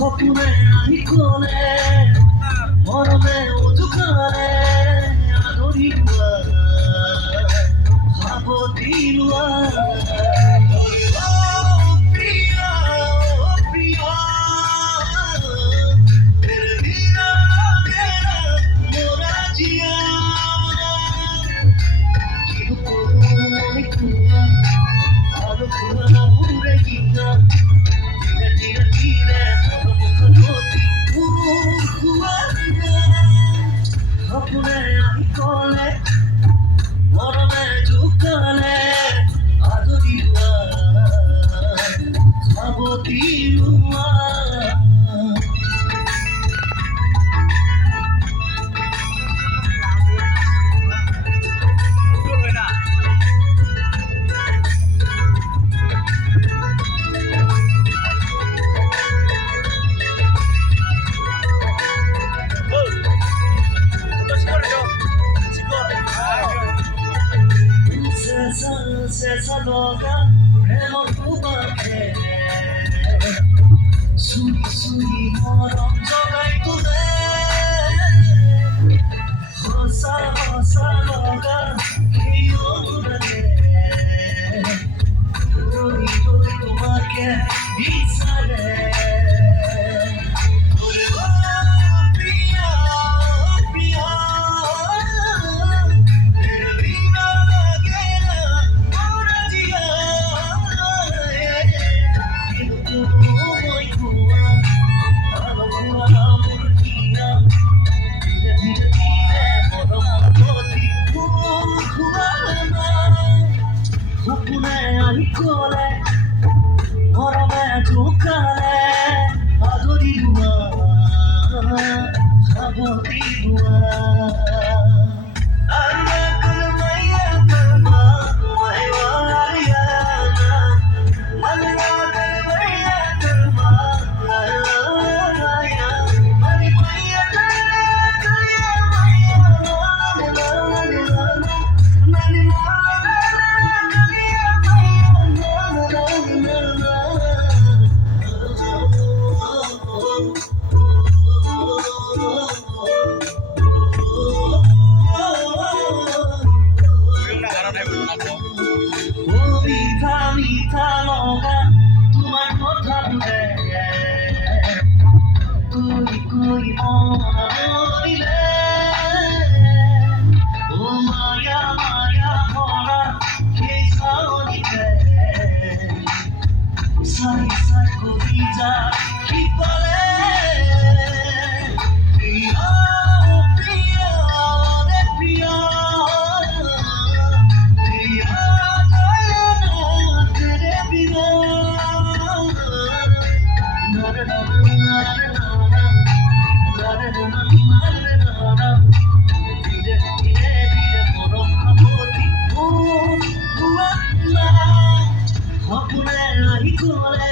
স্বপ্নে আমি কোলে মরমে উজুকালে আদরি খাবো দিলুয়া Senza loga, premo kubake. Suni suni morom jogai tule. Hosa hosa loga, kiyo mudale. Roi roi tumake bisale. Cole, ora me giocare, adori dua, adori dua. Anda kalmaya kalma, mai wariana, anda kalmaya kalma, ya, mani maya kalya mani maya. মিঠা লগা তোমার কথা বলে কই কই মরিলে ও মায়া মায়া ভরা সেই সাউনিতে সাই সাই কবি যা কি বলে Cole